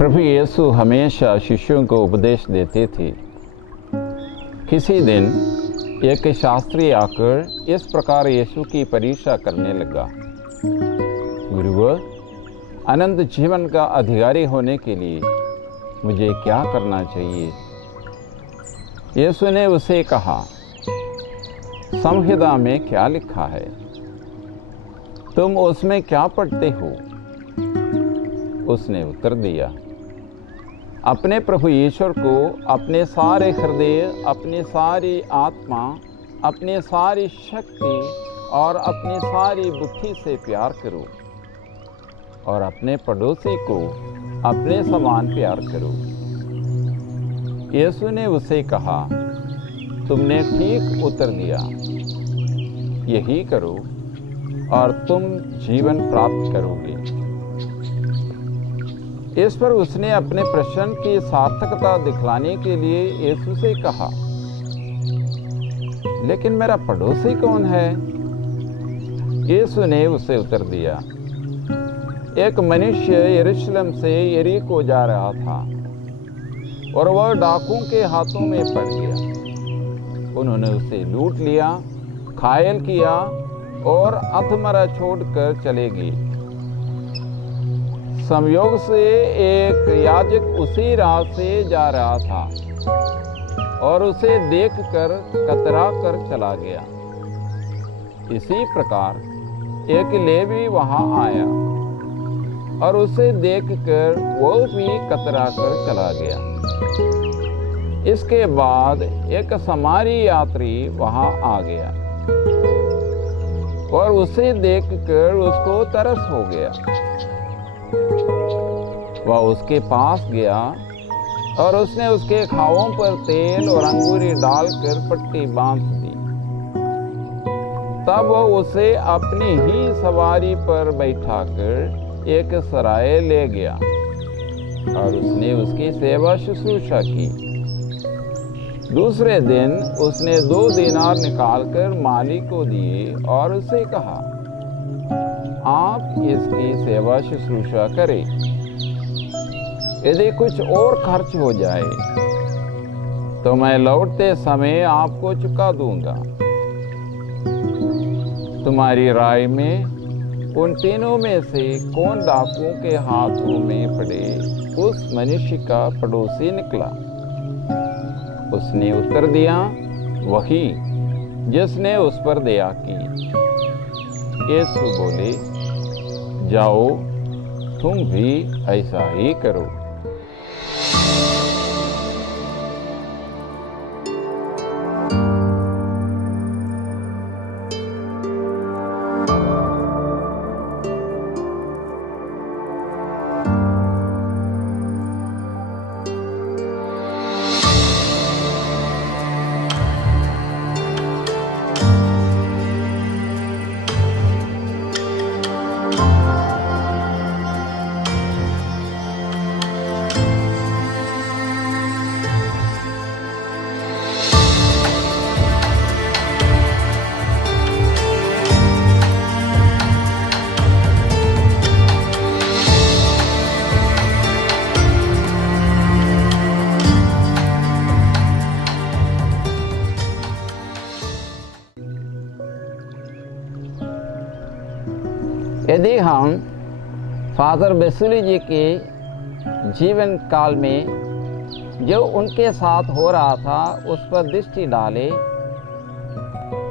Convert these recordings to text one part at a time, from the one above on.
प्रभु यीशु हमेशा शिष्यों को उपदेश देते थे। किसी दिन एक शास्त्री आकर इस प्रकार यीशु की परीक्षा करने लगा, गुरुवर, अनंत जीवन का अधिकारी होने के लिए मुझे क्या करना चाहिए? यीशु ने उसे कहा, संहिता में क्या लिखा है? तुम उसमें क्या पढ़ते हो? उसने उत्तर दिया, अपने प्रभु ईश्वर को अपने सारे हृदय, अपनी सारी आत्मा, अपनी सारी शक्ति और अपनी सारी बुद्धि से प्यार करो और अपने पड़ोसी को अपने समान प्यार करो। यीशु ने उसे कहा, तुमने ठीक उत्तर दिया, यही करो और तुम जीवन प्राप्त करोगे। इस पर उसने अपने प्रश्न की सार्थकता दिखलाने के लिए यीशु से कहा, लेकिन मेरा पड़ोसी कौन है? यीशु ने उसे उत्तर दिया, एक मनुष्य यरूशलेम से यरीको जा रहा था और वह डाकुओं के हाथों में पड़ गया। उन्होंने उसे लूट लिया, घायल किया और अधमरा छोड़कर चले गए। संयोग से एक याजक उसी राह से जा रहा था और उसे देखकर कतरा कर चला गया। इसी प्रकार एक लेवी वहां आया और उसे देखकर वो भी कतरा कर चला गया। इसके बाद एक समारी यात्री वहां आ गया और उसे देखकर उसको तरस हो गया। वह उसके पास गया और उसने उसके घावों पर तेल और अंगूरी डालकर पट्टी बांध दी। तब वह उसे अपनी ही सवारी पर बैठाकर एक सराय ले गया और उसने उसकी सेवा शुश्रूषा की। दूसरे दिन उसने 2 दीनार निकालकर मालिक को दिए और उसे कहा, आप इसकी सेवा शुश्रूषा करें। यदि कुछ और खर्च हो जाए तो मैं लौटते समय आपको चुका दूंगा। तुम्हारी राय में उन तीनों में से कौन डाकुओं के हाथों में पड़े उस मनुष्य का पड़ोसी निकला? उसने उत्तर दिया, वही जिसने उस पर दया की। यीशु बोले, जाओ, तुम भी ऐसा ही करो। यदि हम फादर बेसुली जी के जीवन काल में जो उनके साथ हो रहा था उस पर दृष्टि डालें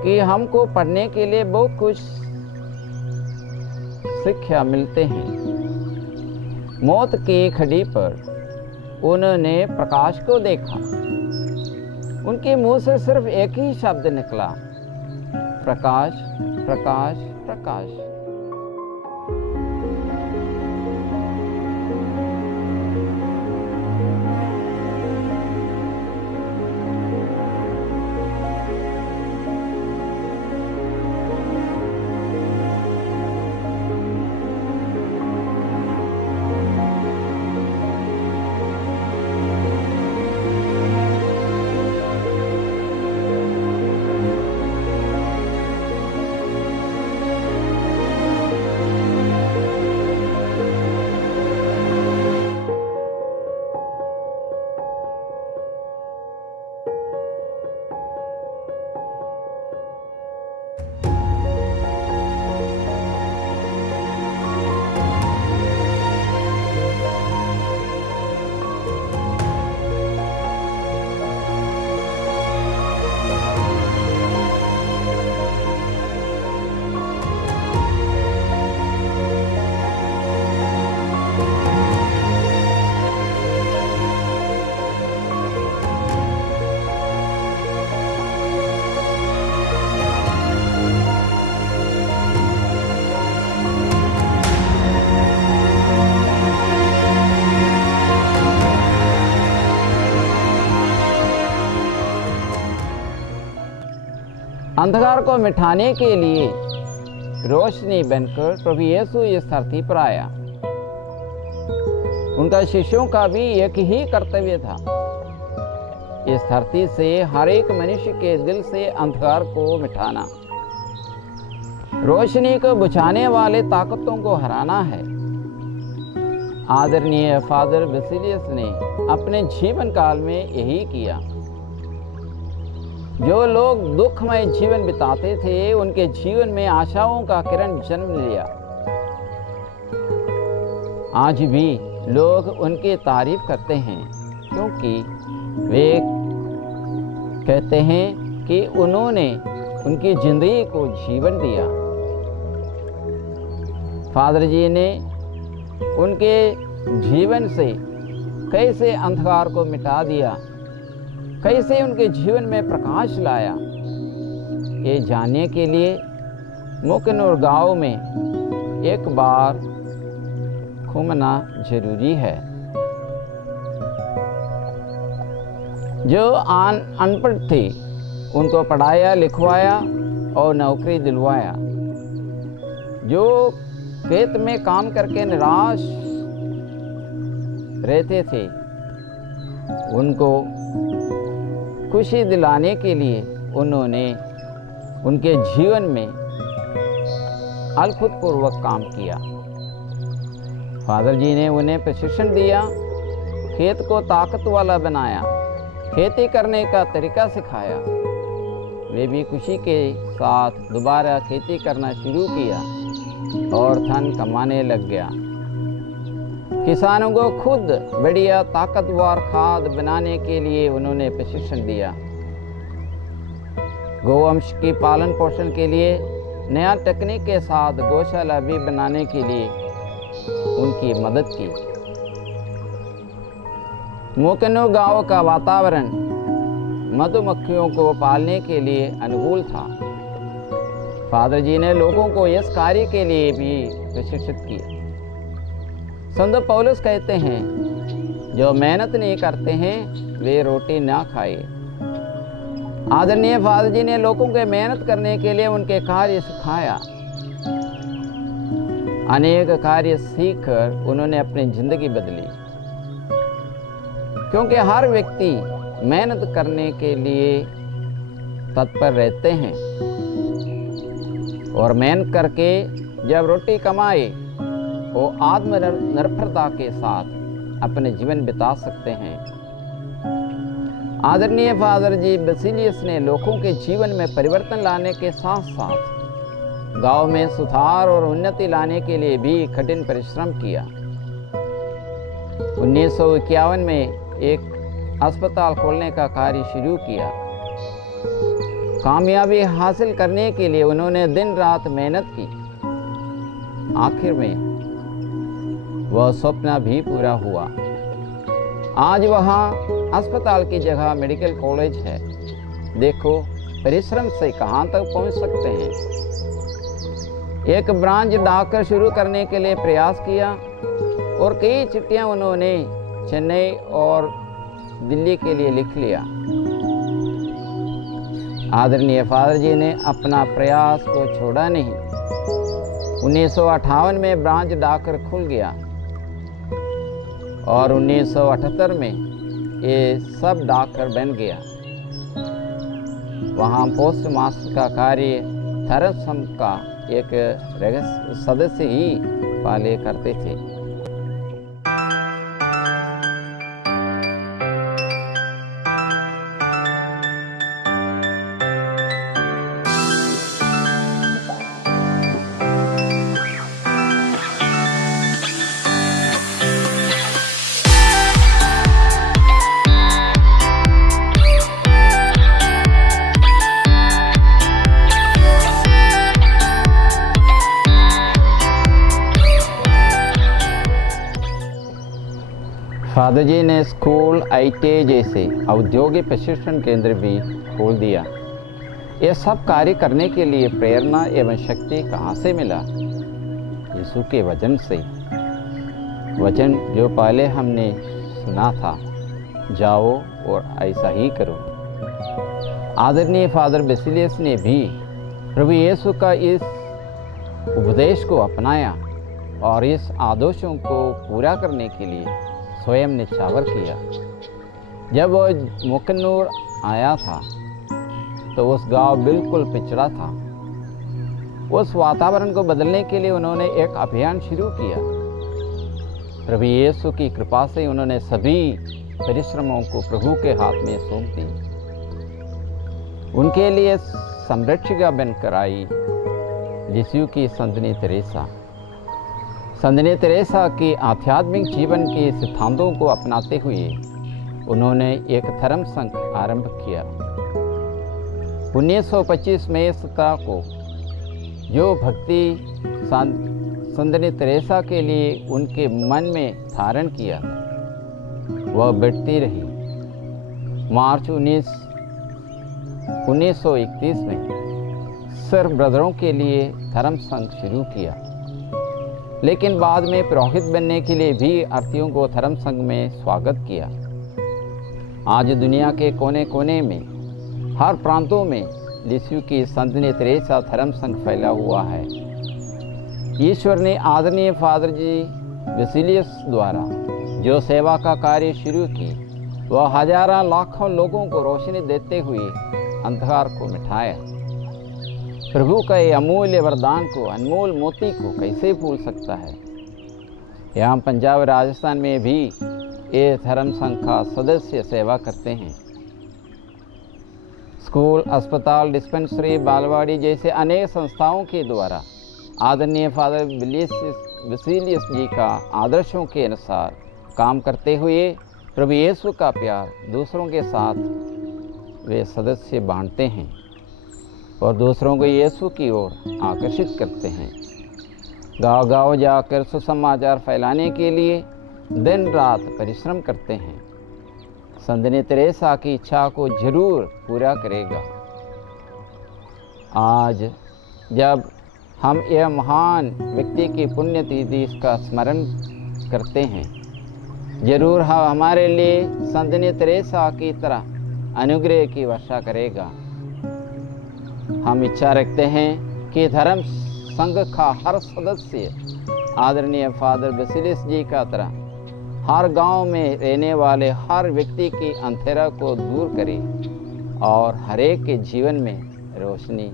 कि हमको पढ़ने के लिए बहुत कुछ शिक्षा मिलते हैं। मौत की खड़ी पर उन्होंने प्रकाश को देखा। उनके मुंह से सिर्फ एक ही शब्द निकला, प्रकाश, प्रकाश, प्रकाश। अंधकार को मिटाने के लिए रोशनी बनकर प्रभु यीशु इस धरती पर आया। उनका शिष्यों का भी एक ही कर्तव्य था, इस धरती से हर एक मनुष्य के दिल से अंधकार को मिटाना, रोशनी को बुझाने वाले ताकतों को हराना है। आदरणीय फादर बेसिलियस ने अपने जीवन काल में यही किया। जो लोग दुखमय जीवन बिताते थे, उनके जीवन में आशाओं का किरण जन्म लिया। आज भी लोग उनकी तारीफ करते हैं, क्योंकि वे कहते हैं कि उन्होंने उनकी जिंदगी को जीवन दिया। फादर जी ने उनके जीवन से कैसे अंधकार को मिटा दिया, कैसे उनके जीवन में प्रकाश लाया, ये जानने के लिए मुकनूर गांव में एक बार घूमना जरूरी है। जो अनपढ़ थे, उनको पढ़ाया लिखवाया और नौकरी दिलवाया। जो खेत में काम करके निराश रहते थे, उनको खुशी दिलाने के लिए उन्होंने उनके जीवन में अद्भुतपूर्वक काम किया। फादर जी ने उन्हें प्रशिक्षण दिया, खेत को ताकत वाला बनाया, खेती करने का तरीका सिखाया। वे भी खुशी के साथ दोबारा खेती करना शुरू किया और धन कमाने लग गया। किसानों को खुद बढ़िया ताकतवर खाद बनाने के लिए उन्होंने प्रशिक्षण दिया। गौवंश की पालन पोषण के लिए नया तकनीक के साथ गौशाला भी बनाने के लिए उनकी मदद की। मुकनूर गांव का वातावरण मधुमक्खियों को पालने के लिए अनुकूल था। फादर जी ने लोगों को इस कार्य के लिए भी प्रशिक्षित किया। संत पौलुस कहते हैं, जो मेहनत नहीं करते हैं वे रोटी ना खाए। आदरणीय फादर जी ने लोगों के मेहनत करने के लिए उनके कार्य सिखाया। अनेक कार्य सीखकर उन्होंने अपनी जिंदगी बदली, क्योंकि हर व्यक्ति मेहनत करने के लिए तत्पर रहते हैं और मेहनत करके जब रोटी कमाए वो आत्मनिर्भरता के साथ अपने जीवन बिता सकते हैं। आदरणीय फादर जी बेसिलियस ने लोगों के जीवन में परिवर्तन लाने के साथ साथ गांव में सुधार और उन्नति लाने के लिए भी कठिन परिश्रम किया। 1951 में एक अस्पताल खोलने का कार्य शुरू किया। कामयाबी हासिल करने के लिए उन्होंने दिन रात मेहनत की। आखिर में वह सपना भी पूरा हुआ। आज वहाँ अस्पताल की जगह मेडिकल कॉलेज है। देखो परिश्रम से कहाँ तक पहुँच सकते हैं। एक ब्रांच डाकघर शुरू करने के लिए प्रयास किया और कई चिट्ठियाँ उन्होंने चेन्नई और दिल्ली के लिए लिख लिया। आदरणीय फादर जी ने अपना प्रयास को छोड़ा नहीं। 1958 में ब्रांच डाकघर खुल गया और 1978 में ये सब डाकघर बन गया। वहाँ पोस्ट मास्टर का कार्य धर्म का एक सदस्य ही पाले करते थे। फादर जी ने स्कूल, ITA जैसे औद्योगिक प्रशिक्षण केंद्र भी खोल दिया। ये सब कार्य करने के लिए प्रेरणा एवं शक्ति कहाँ से मिला? यीशु के वचन से। वचन जो पहले हमने सुना था, जाओ और ऐसा ही करो। आदरणीय फादर बेसिलियस ने भी प्रभु यीशु का इस उपदेश को अपनाया और इस आदर्शों को पूरा करने के लिए स्वयं निछावर किया। जब वो मुकन्नूर आया था तो उस गांव बिल्कुल पिछड़ा था। उस वातावरण को बदलने के लिए उन्होंने एक अभियान शुरू किया। प्रभु यीशु की कृपा से उन्होंने सभी परिश्रमों को प्रभु के हाथ में सौंप दी। उनके लिए संरक्षिका बनकर आई यीशु की संतनी तेरेसा। संतनी तेरेसा की आध्यात्मिक जीवन के सिद्धांतों को अपनाते हुए उन्होंने एक धर्म संघ आरंभ किया। 1925 में 17 को जो भक्ति संतनी तेरेसा के लिए उनके मन में धारण किया वह बढ़ती रही। मार्च 1931 में सर्व ब्रदरों के लिए धर्म संघ शुरू किया, लेकिन बाद में पुरोहित बनने के लिए भी अर्थियों को धर्म संघ में स्वागत किया। आज दुनिया के कोने कोने में हर प्रांतों में यीशु की संतनी तेरेसा धर्म संघ फैला हुआ है। ईश्वर ने आदरणीय फादर जी बेसिलियस द्वारा जो सेवा का कार्य शुरू की वह हजारों लाखों लोगों को रोशनी देते हुए अंधकार को मिटाया। प्रभु का ये अमूल्य वरदान को, अनमोल मोती को कैसे भूल सकता है। यहाँ पंजाब राजस्थान में भी ये धर्म संघ का सदस्य सेवा करते हैं। स्कूल, अस्पताल, डिस्पेंसरी, बालवाड़ी जैसे अनेक संस्थाओं के द्वारा आदरणीय फादर बेसिलियस जी का आदर्शों के अनुसार काम करते हुए प्रभु यीशु का प्यार दूसरों के साथ वे सदस्य बांटते हैं और दूसरों को यीशु की ओर आकर्षित करते हैं। गांव-गांव जाकर सुसमाचार फैलाने के लिए दिन रात परिश्रम करते हैं। संतनी तेरेसा की इच्छा को जरूर पूरा करेगा। आज जब हम यह महान व्यक्ति की पुण्यतिथि का स्मरण करते हैं, जरूर हमारे लिए संतनी तेरेसा की तरह अनुग्रह की वर्षा करेगा। हम इच्छा रखते हैं कि धर्म संघ का हर सदस्य आदरणीय फादर बेसिलियस जी का तरह हर गांव में रहने वाले हर व्यक्ति की अंधेरा को दूर करे और हरेक के जीवन में रोशनी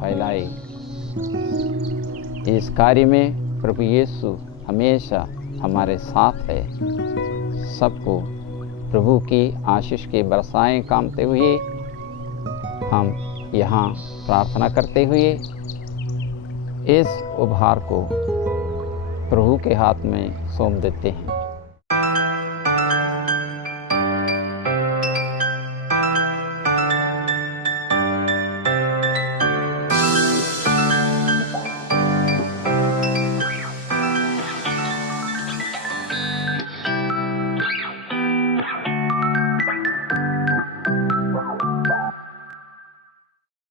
फैलाए। इस कार्य में प्रभु यीशु हमेशा हमारे साथ है। सबको प्रभु की आशीष के बरसाएं कामते हुए हम यहाँ प्रार्थना करते हुए इस उपहार को प्रभु के हाथ में सौंप देते हैं।